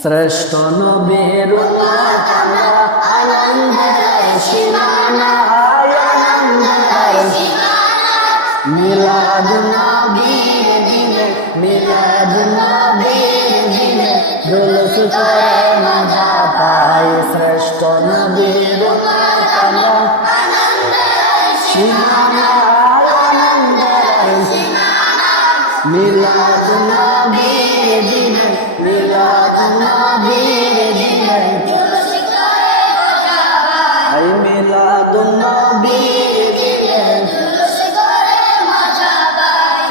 শ্রেষ্ঠ নবীর উম্মত আমরা আনন্দের সীমানা আনন্দের সীমানা মিলাদ নবীর দিনে মিলাদ নবীর দিনে জুলুস করে মজা পাই শ্রেষ্ঠ নবীর উম্মত আমরা আনন্দের সীমানা আনন্দের সীমানা মিলাদ নবীর দিনে মিলাদ নবীর দিনে জুলুস করে মজা পাই মিলাদ নবীর দিনে জুলুস করে মজা পাই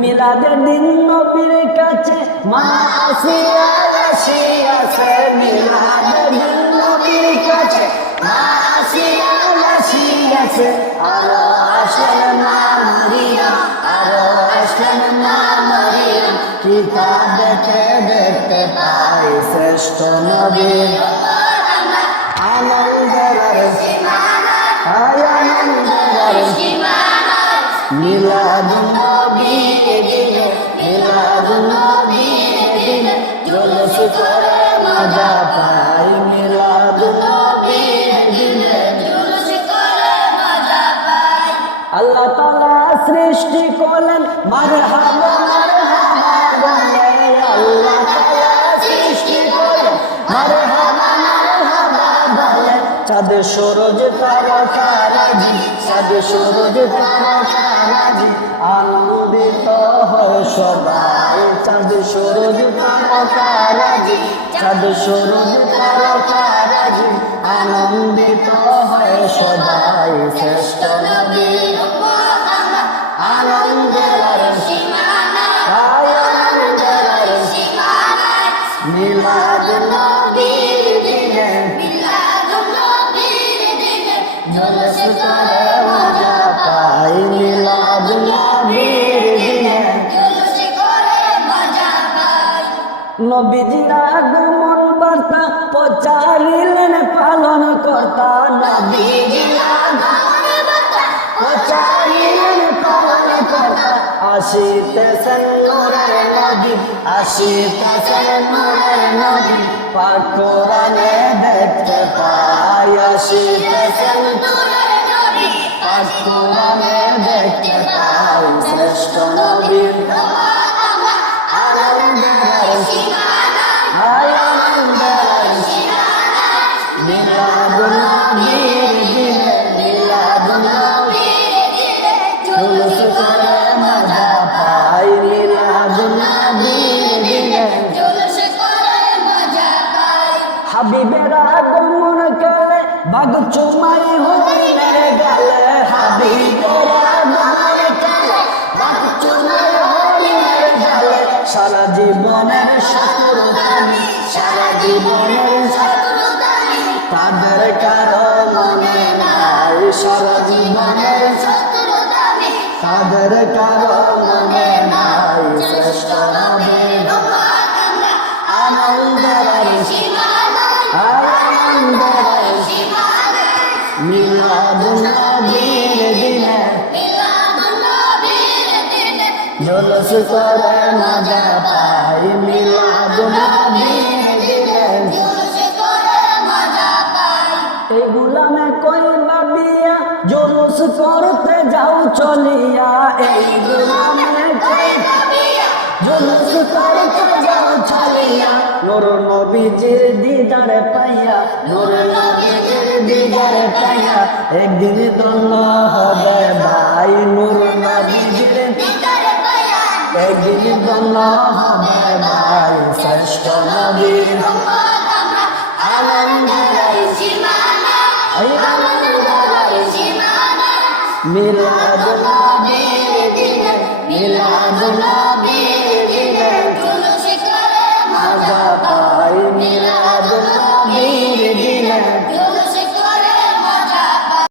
মিলাদের দিন নবীর কাছে মা আসিয়া আসিয়াছে মিলাদের দিন নবীর কাছে মা আসিয়া আসিয়াছে আরো আসলেন মা মারিয়াম আরো আসলেন মা মারিয়াম কিতাব দেখে দেখতে পাই শ্রেষ্ঠ নবীর আনন্দের সীমানা আনন্দের সীমানা মিলাদ নবীর দিনে মিলাদ নবীর দিনে জুলুস করে মজা পাই মিলাদ নবীর দিনে জুলুস করে মজা পাই আল্লাহ তাআলা সৃষ্টি করলেন মারহাবা মারহাবা বলে আল্লাহ তাআলা সৃষ্টি করলেন মারহাবা মারহাবা বলে চাঁদ সূরজ তারকারাজি চাঁদ সূরজ তারকারাজি আনন্দিত হয় সবাই চাঁদ সূরজ তারকারাজি চাঁদ সূরজ তারকারাজি আনন্দিত হয় সবাই শ্রেষ্ঠ নবীর উম্মত আমরা আনন্দের সীমানা আনন্দের সীমানা মিলাদ নবীর দিনে মিলাদ নবীর দিনে জুলুস করে মজা পাই মিলাদ নবীর দিনে জুলুস করে মজা পাই নবীজির আগমন বার্তা প্রচারিলেন পালন কর্তা নবীজির আগমন বার্তা প্রচারিলেন পালন কর্তা আসিতেছেন নূরের নবী আসিতেছেন নূরের নবী পাক কোরআনে দেখতে পাই আসিতেছেন নূরের নবী পাক কোরআনে দেখতে পাই শ্রেষ্ঠ নবীর উম্মত আমরা আনন্দের সীমানা আনন্দের সীমানা মিলাদ নবীর দিনে মিলাদ নবীর দিনে জুলুস করে মজা পাই মিলাদ নবীর দিনে জুলুস করে মজা পাই হাবিবের আগমন কালে বাগ চুমাই হইলে গেলে হাবিবের আগমন কালে বাগ চুমাই হইলে গেলে সারা জীবনের শত্রুতামি সারা জীবনের শত্রুতামি তাদের কারো মনে নাই সারা জীবনের শত্রুতামি তাদের কারো মনে নাই শ্রেষ্ঠ নবীর উম্মত আমরা আনন্দের সীমানা আনন্দের সীমানা মিলাদ নবীর দিনে মিলাদ নবীর দিনে জুলুস করে মজা পাই মিলাদ নবীর দিনে জুলুস করে মজা পাই এই গোলামে কই বাবিয়া জুলুস করতে যাও চলিয়া এই গোলামে কই বাবিয়া জুলুস করতে যাও চলিয়া নূর নবীজির দিদার পাইয়া নূর নবীজির দিদার পাইয়া একদিন ধন্য হবে ভাই নূর নবীজির দিদার পাইয়া একদিন ধন্য হবে ভাই শ্রেষ্ঠ নবীর উম্মত আমরা আনন্দের সীমানা আনন্দের সীমানা মিলাদ নবীর দিনে মিলাদ